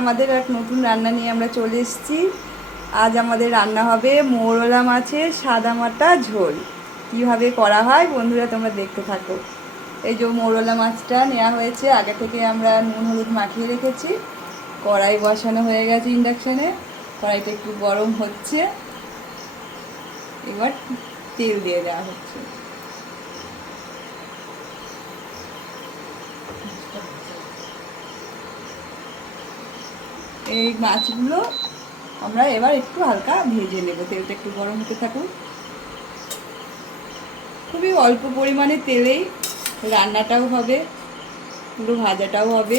আমাদের এক নতুন রান্না নিয়ে আমরা চলে এসেছি। আজ আমাদের রান্না হবে মৌরলা মাছের সাদামাটা ঝোল। কিভাবে করা হয় বন্ধুরা তোমরা দেখতে থাকো। এই যে মৌরলা মাছটা নেওয়া হয়েছে, আগে থেকে আমরা নুন হলুদ মাখিয়ে রেখেছি। কড়াই বসানো হয়ে গেছে ইন্ডাকশানে, কড়াইটা একটু গরম হচ্ছে, এবার তেল দিয়ে দেওয়া হচ্ছে। এই মাছগুলো আমরা এবার একটু হালকা ভেজে নেব, তেলটা একটু গরম হতে থাকুক। খুবই অল্প পরিমাণে তেলেই রান্নাটাও হবে, পুরো ভাজাটাও হবে।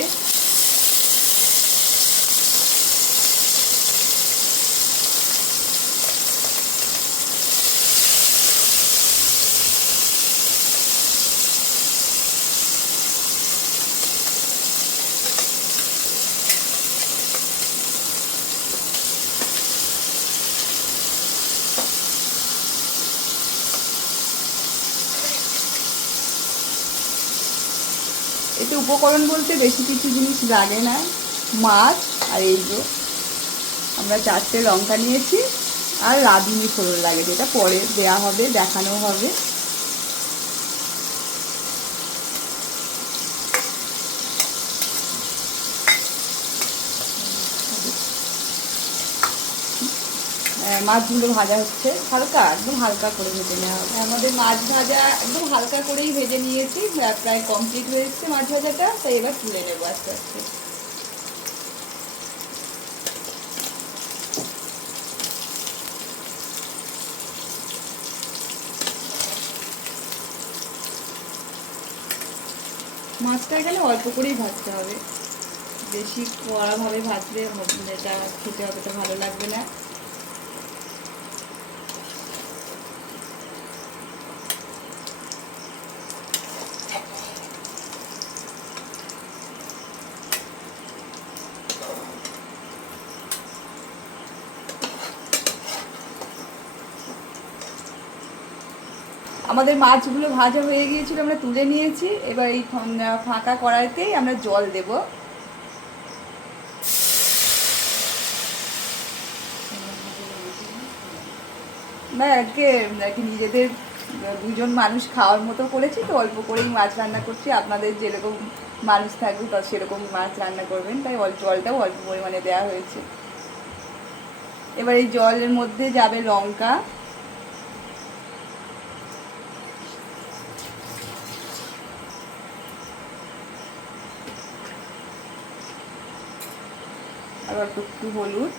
এতে উপকরণ বলতে বেশি কিছু জিনিস লাগে না, মাছ আর এই যে আমরা 4টে লঙ্কা নিয়েছি আর রাঁধুনি ফোড়ন লাগে, যেটা পরে দেয়া হবে, দেখানো হবে। মাছগুলো ভাজা হচ্ছে হালকা, একদম হালকা করে ভেজে নেওয়া হবে। আমাদের মাছ ভাজা একদম হালকা করেই ভেজে নিয়েছি, প্রায় কমপ্লিট হয়ে এসছে মাছ ভাজাটা। তাই এবার তুলে নেবো আস্তে আস্তে। মাছটা এখানে অল্প করেই ভাজতে হবে, বেশি কড়াভাবে ভাজলে এটা খেতে অতটা ভালো লাগবে না। আমাদের মাছগুলো ভাজা হয়ে গিয়েছিল, আমরা তুলে নিয়েছি। এবার এই ফাঁকা কড়াইতেই আমরা জল দেব। না আজকে নিজেদের দুজন মানুষ খাওয়ার মতো করেছি, তো অল্প করেই মাছ রান্না করছি। আপনাদের যেরকম মানুষ থাকবে তো সেরকম মাছ রান্না করবেন, তাই জলটাও অল্প পরিমাণে দেওয়া হয়েছে। এবার এই জলের মধ্যে যাবে লঙ্কা, আর অল্প একটু হলুদ,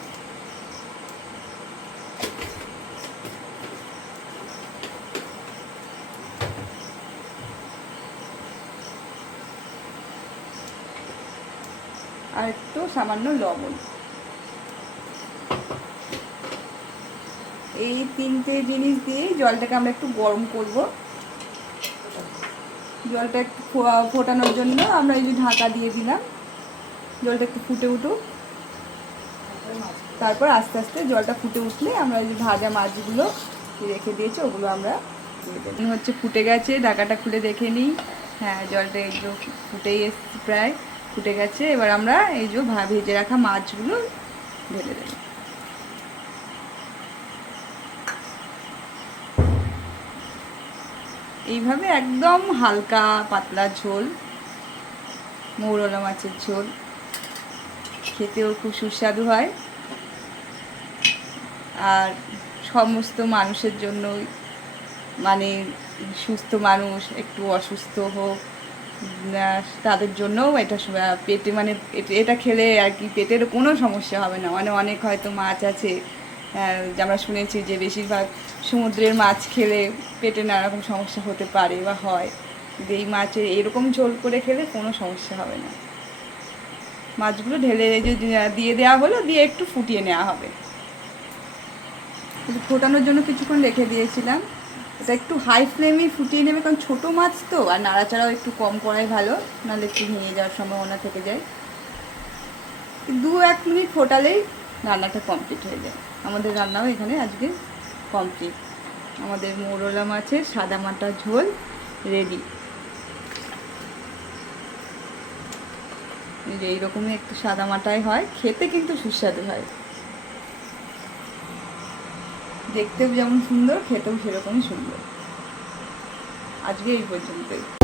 আর একটু সামান্য লবণ। এই 3টে জিনিস দিয়ে জলটাকে আমরা একটু গরম করব। জলটা একটু ফোটানোর জন্য আমরা এই যে ঢাকা দিয়ে দিলাম। জলটা একটু ফুটে উঠুক, তারপর আস্তে আস্তে জলটা ফুটে উঠলে আমরা এই যে ভাজা মাছগুলো রেখে দিয়েছি ওগুলো আমরা হচ্ছে ফুটে গেছে। ঢাকাটা খুলে দেখে নিই। হ্যাঁ, জলটা একটু ফুটেই এসছে, প্রায় ফুটে গেছে। এবার আমরা এই যে ভেজে রাখা মাছগুলো ঢেলে দেব। এইভাবে একদম হালকা পাতলা ঝোল, মৌরলা মাছের ঝোল, খেতেও খুব সুস্বাদু হয়। আর সমস্ত মানুষের জন্যই, মানে সুস্থ মানুষ একটু অসুস্থ হোক তাদের জন্যও এটা পেটে, মানে এটা খেলে আর কি পেটের কোনো সমস্যা হবে না। মানে অনেক হয়তো মাছ আছে, আমরা শুনেছি যে বেশিরভাগ সমুদ্রের মাছ খেলে পেটে নানা রকম সমস্যা হতে পারে বা হয়, কিন্তু এই মাছের এরকম ঝোল করে খেলে কোনো সমস্যা হবে না। মাছগুলো ঢেলে দিয়ে দেওয়া হলো, দিয়ে একটু ফুটিয়ে নেওয়া হবে। ফোটানোর জন্য কিছুক্ষণ রেখে দিয়েছিলাম। এটা একটু হাই ফ্লেমেই ফুটিয়ে নেবে, কারণ ছোটো মাছ তো, আর নাড়াচাড়াও একটু কম করাই ভালো, নাহলে একটু ভেঙে যাওয়ার সম্ভাবনা থেকে যায়। 2-1 মিনিট ফোটালেই রান্নাটা কমপ্লিট হয়ে যায়। আমাদের রান্নাও এখানে আজকে কমপ্লিট। আমাদের মৌরলা মাছের সাদামাটা ঝোল রেডি। এই যে এইরকমই একটু সাদামাটাই হয়, খেতে কিন্তু সুস্বাদু হয়। দেখতেও যেমন সুন্দর, খেতেও সেরকমই সুন্দর। আজকে এই পর্যন্তই।